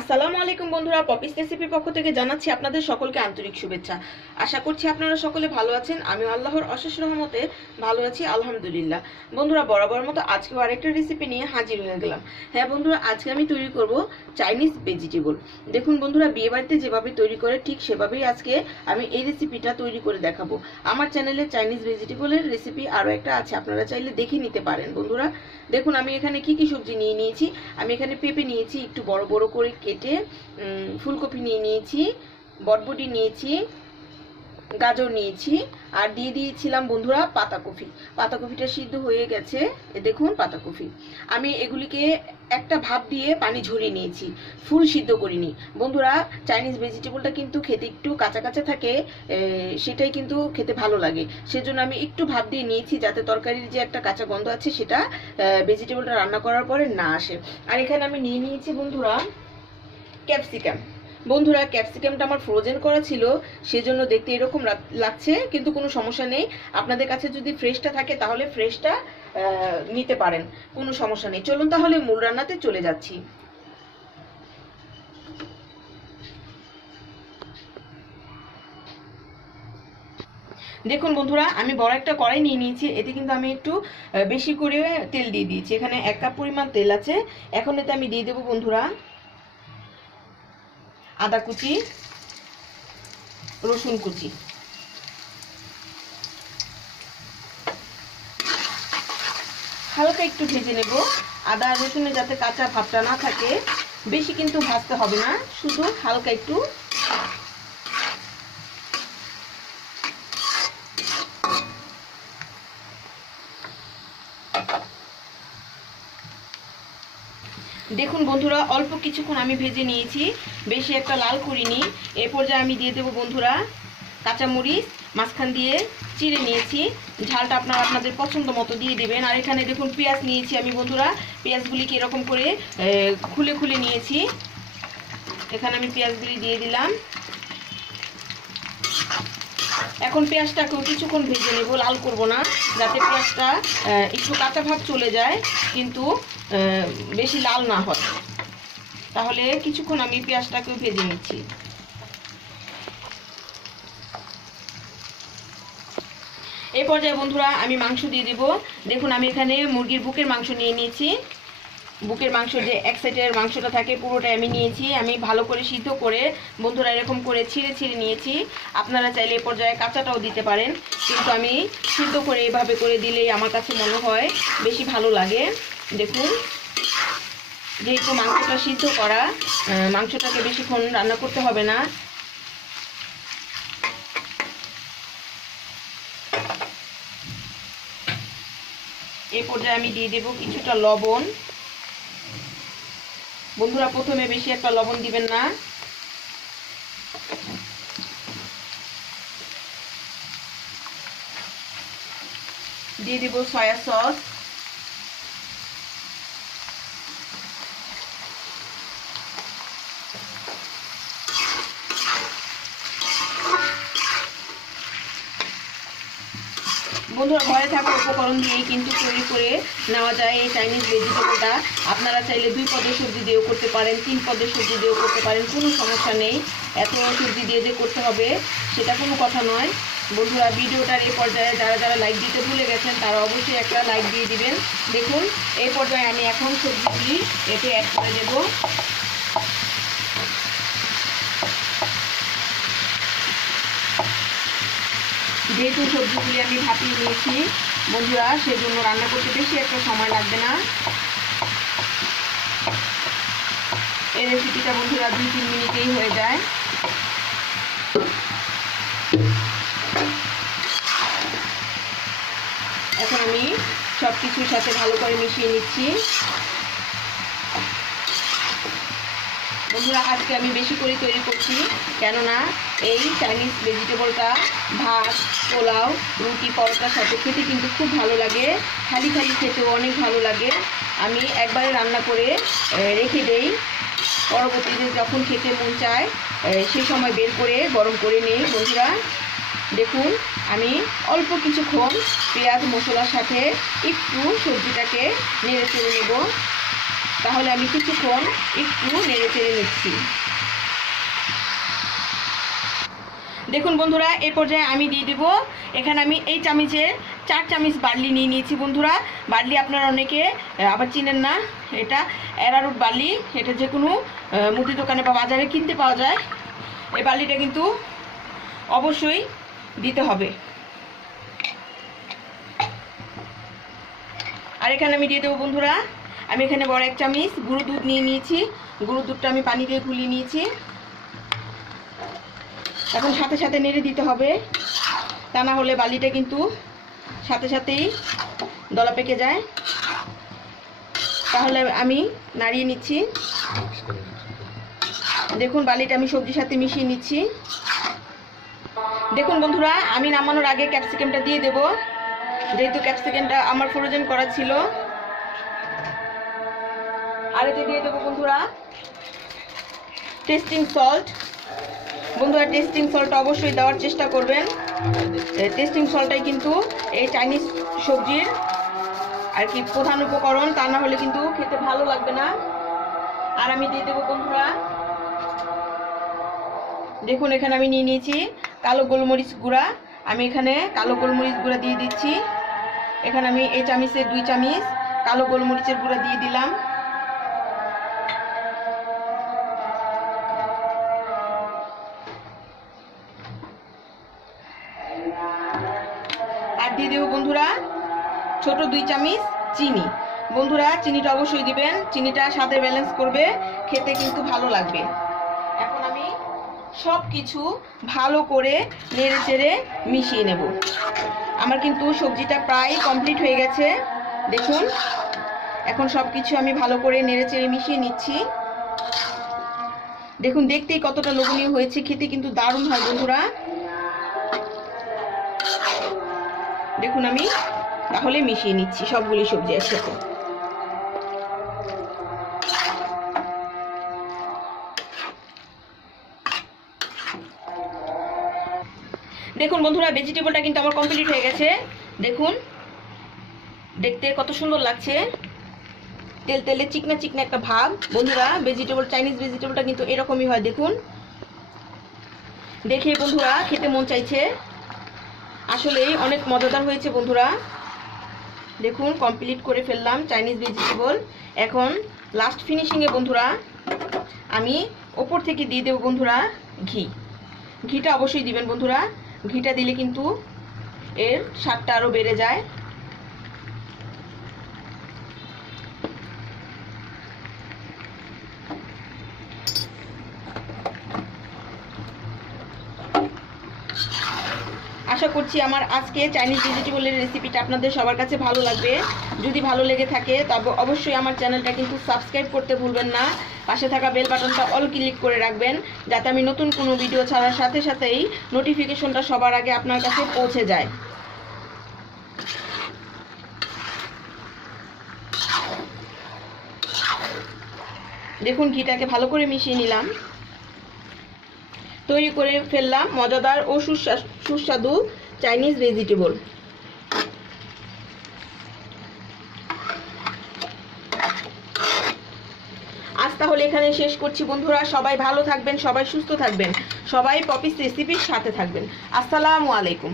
আসসালামু আলাইকুম বন্ধুরা পপিস রেসিপির পক্ষ থেকে জানাচ্ছি আপনাদের সকলকে আন্তরিক শুভেচ্ছা। আশা করছি আপনারা সকলে ভালো আছেন আমি আল্লাহর অশেষ রহমতে ভালো আছি, আলহামদুলিল্লাহ। বন্ধুরা, বরাবর মতো আজকেও আরেকটা রেসিপি নিয়ে হাজির হয়ে গেলাম। হ্যাঁ বন্ধুরা, আজকে আমি তৈরি করব চাইনিজ ভেজিটেবল দেখুন বন্ধুরা বিয়ে বাড়িতে যেভাবে তৈরি করে, ঠিক সেভাবেই আজকে আমি এই রেসিপিটা তৈরি করে দেখাবো। আমার চ্যানেলে চাইনিজ ভেজিটেবলের রেসিপি আরও একটা আছে, আপনারা চাইলে দেখে নিতে পারেন। বন্ধুরা, দেখুন আমি এখানে কি কি সবজি নিয়ে নিয়েছি। আমি এখানে পেঁপে নিয়েছি, একটু বড় বড় করে কেটে ফুলকপি নিয়ে নিয়েছি, বটবটি নিয়েছি, গাজর নিয়েছি, আর দিয়ে দিয়েছিলাম বন্ধুরা পাতাকপি। পাতাকপিটা সিদ্ধ হয়ে গেছে দেখুন পাতাকপি। আমি এগুলিকে একটা ভাপ দিয়ে পানি ঝরিয়ে নিয়েছি, ফুল সিদ্ধ করিনি। বন্ধুরা, চাইনিজ ভেজিটেবলটা কিন্তু খেতে একটু কাঁচা কাঁচা থাকে সেটাই কিন্তু খেতে ভালো লাগে। সেজন্য আমি একটু ভাপ দিয়ে নিয়েছি, যাতে তরকারির যে একটা কাঁচা গন্ধ আছে, সেটা ভেজিটেবলটা রান্না করার পরে না আসে। আর এখানে আমি নিয়ে নিয়েছি বন্ধুরা ক্যাপসিকাম। বন্ধুরা, ক্যাপসিকামটা আমার ফ্রোজেন করা ছিল, সেজন্য দেখতে এরকম লাগছে, কিন্তু কোনো সমস্যা নেই। আপনাদের কাছে যদি ফ্রেশটা থাকে, তাহলে ফ্রেশটা নিতে পারেন। কোনো সমস্যা নেই। চলুন তাহলে মূল রান্নাতে চলে যাচ্ছি। দেখুন বন্ধুরা, আমি বড় একটা কড়াই নিয়ে নিয়েছি। এতে কিন্তু আমি একটু বেশি করে তেল দিয়ে দিয়েছি। এখানে এক কাপ পরিমাণ তেল আছে। এখন এতে আমি দিয়ে দেবো বন্ধুরা আদা কুচি, রসুন কুচি। হালকা একটু ভেজে নেব। আদা রসুনে যাতে কাঁচা ভাবটা না থাকে, বেশি কিন্তু ভাজতে হবে না, শুধু হালকা একটু দেখুন বন্ধুরা, অল্প কিছুক্ষণ আমি ভেজে নিয়েছি। বেশি একটা লাল করিনি। এ পর্যায়ে আমি দিয়ে দেবো বন্ধুরা কাঁচামরিচ, মাঝখান দিয়ে চিড়ে নিয়েছি। ঝালটা আপনারা আপনাদের পছন্দ মতো দিয়ে দেবেন। আর এখানে দেখুন পেঁয়াজ নিয়েছি আমি বন্ধুরা। পেঁয়াজগুলিকে এরকম করে খুলে খুলে নিয়েছি। এখানে আমি পেঁয়াজগুলি দিয়ে দিলাম। এখন পেঁয়াজটাকেও কিছুক্ষণ ভেজে নেব। লাল করব না, যাতে পেঁয়াজটা একটু কাঁচা ভাব চলে যায়। কিন্তু বেশি লাল না হয়। তাহলে কিছুক্ষণ আমি পেঁয়াজটাকেও ভেজে নিচ্ছি। এই পর্যায়ে বন্ধুরা আমি মাংস দিয়ে দিব। দেখুন, আমি এখানে মুরগির বুকের মাংস নিয়ে নিয়েছি। বুকের মাংস যে এক সাইডের মাংসটা থাকে, পুরোটাই আমি নিয়েছি। আমি ভালো করে সিদ্ধ করে বন্ধুরা এরকম করে ছিঁড়ে ছিঁড়ে নিয়েছি। আপনারা চাইলে এই পর্যায়ে কাঁচাটাও দিতে পারেন। কিন্তু আমি সিদ্ধ করে এভাবে করে দিলেই আমার কাছে মনে হয় বেশি ভালো লাগে। দেখুন, যেহেতু মাংসটা সিদ্ধ করা মাংসটাকে বেশিক্ষণ রান্না করতে হবে না। এই পর্যায়ে আমি দিয়ে দেব কিছুটা লবণ। বন্ধুরা, প্রথমে বেশি একটা লবণ দিবেন না। দিয়ে দিব সয়া সস। বন্ধুরা, ঘরে থাকা উপকরণ দিয়েই কিন্তু তৈরি করে নেওয়া যায় এই চাইনিজ ভেজিটেবলটা। আপনারা চাইলে দুই পদের সবজি দিয়েও করতে পারেন, তিন পদের সবজি দিয়েও করতে পারেন, কোনো সমস্যা নেই। এত সবজি দিয়ে যে করতে হবে, সেটা কোনো কথা নয়। বন্ধুরা, ভিডিওটার এই পর্যায়ে যারা যারা লাইক দিতে ভুলে গেছেন, তারা অবশ্যই একটা লাইক দিয়ে দিবেন। দেখুন, এই পর্যায়ে আমি এখন সবজিগুলি এতে অ্যাড করে দেবো যেহেতু সবজিগুলি আমি ভাপিয়ে নিয়েছি, বন্ধুরা, সেজন্য রান্না করতে বেশি একটা সময় লাগবে না। এই রেসিপিটা বন্ধুরা দুই তিন মিনিটেই হয়ে যায়। এখন আমি সব কিছুর সাথে ভালো করে মিশিয়ে নিচ্ছি। বন্ধুরা, আজকে আমি বেশি করে তৈরি করছি, কেননা এই চাইনিজ ভেজিটেবলটা ভাত, পোলাও, রুটি, পরোটার সাথে খেতে কিন্তু খুব ভালো লাগে। খালি খালি খেতেও অনেক ভালো লাগে। আমি একবারে রান্না করে রেখে দেই। পরবর্তীতে যখন খেতে মন চায় সেই সময় বের করে গরম করে নিই। বন্ধুরা, দেখুন, আমি অল্প কিছুক্ষণ পেঁয়াজ মশলার সাথে একটু সবজিটাকে নেড়ে চেড়ে নেব। তাহলে আমি কিছুক্ষণ একটু নেড়ে চেড়ে নিচ্ছি। দেখুন বন্ধুরা এই পর্যায়ে আমি দিয়ে দেবো। এখানে আমি এই চামিচের চার চামিচ বার্লি নিয়ে নিয়েছি বন্ধুরা। বার্লি আপনারা অনেকে আবার চিনেন না, এটা অ্যারারুট বার্লি। এটা যে কোনো মুদি দোকানে বা বাজারে কিনতে পাওয়া যায়। এই বার্লিটা কিন্তু অবশ্যই দিতে হবে। আর এখানে আমি দিয়ে দেবো বন্ধুরা আমি এখানে বড় এক চামিচ গুঁড়ো দুধ নিয়ে নিয়েছি। গুঁড়ো দুধটা আমি পানি দিয়ে গুলিয়ে নিয়েছি। এখন সাথে সাথে নেড়ে দিতে হবে। তা না হলে বালিটা কিন্তু সাথে সাথেই দলা পেকে যায়। তাহলে আমি নাড়িয়ে নিচ্ছি। দেখুন বালিটা আমি সবজির সাথে মিশিয়ে নিচ্ছি। দেখুন বন্ধুরা, আমি নামানোর আগে ক্যাপসিকামটা দিয়ে দেব। যেহেতু ক্যাপসিকামটা আমার ফ্রোজেন করা ছিল। আর দিয়ে দেবো বন্ধুরা। টেস্টিং সল্ট বন্ধুরা টেস্টিং সল্ট অবশ্যই দেওয়ার চেষ্টা করবেন। টেস্টিং সল্টটাই কিন্তু এই চাইনিজ সবজির আর কি প্রধান উপকরণ। তা না হলে কিন্তু খেতে ভালো লাগবে না। আর আমি দিয়ে দেবো বন্ধুরা, দেখুন এখানে আমি নিয়ে নিয়েছি কালো গোলমরিচ গুঁড়া। আমি এখানে কালো গোলমরিচ গুঁড়া দিয়ে দিচ্ছি। এখানে আমি এই চামিচের দুই চামিচ কালো গোলমরিচের গুঁড়া দিয়ে দিলাম। বন্ধুরা, ছোট দুই চামিচ চিনি। বন্ধুরা, চিনিটা অবশ্যই দিবেন। চিনিটা সাথে ব্যালেন্স করবে, খেতে কিন্তু ভালো লাগবে। এখন আমি সব কিছু ভালো করে নেড়ে চেড়ে মিশিয়ে নেব। আমার কিন্তু সবজিটা প্রায় কমপ্লিট হয়ে গেছে। দেখুন, এখন সব কিছু আমি ভালো করে নেড়ে চেড়ে মিশিয়ে নিচ্ছি। দেখুন, দেখতেই কতটা লোভনীয় হয়েছে, খেতে কিন্তু দারুণ হয় বন্ধুরা। দেখুন আমি, তাহলে মিশিয়ে নিচ্ছি, সবগুলি সবজি একসাথে। দেখুন বন্ধুরা ভেজিটেবলটা কিন্তু আমার কমপ্লিট হয়ে গেছে। দেখুন, দেখতে কত সুন্দর লাগছে। তেল তেলে চিকনা চিকনা একটা ভাব। বন্ধুরা ভেজিটেবল চাইনিজ ভেজিটেবলটা কিন্তু এরকমই হয়, দেখুন। দেখে বন্ধুরা, খেতে মন চাইছে। আসলেই অনেক মজাদার হয়েছে বন্ধুরা। দেখুন কমপ্লিট করে ফেললাম চাইনিজ ভেজিটেবল এখন লাস্ট ফিনিশিংয়ে বন্ধুরা, আমি ওপর থেকে দিয়ে দেবো বন্ধুরা ঘি। ঘিটা অবশ্যই দিবেন বন্ধুরা। ঘিটা দিলে কিন্তু এর স্বাদটা আরও বেড়ে যায়। আশা করছি আমার আজকে চাইনিজ ভেজিটেবলের রেসিপিটা আপনাদের সবার কাছে ভালো লাগবে। যদি ভালো লেগে থাকে, তবে অবশ্যই আমার চ্যানেলটা কিন্তু সাবস্ক্রাইব করতে ভুলবেন না। পাশে থাকা বেল বাটনটা অল ক্লিক করে রাখবেন, যাতে আমি নতুন কোনো ভিডিও ছাড়ার সাথে সাথেই নোটিফিকেশনটা সবার আগে আপনার কাছে পৌঁছে যায়। দেখুন, ঘিটাকে ভালো করে মিশিয়ে নিলাম। তৈরি করে ফেললাম মজাদার ও সুস্বা- সুস্বাদু চাইনিজ ভেজিটেবল আজ তাহলে এখানে শেষ করছি বন্ধুরা। সবাই ভালো থাকবেন, সবাই সুস্থ থাকবেন, সবাই পপিস রেসিপির সাথে থাকবেন। আসসালামু আলাইকুম।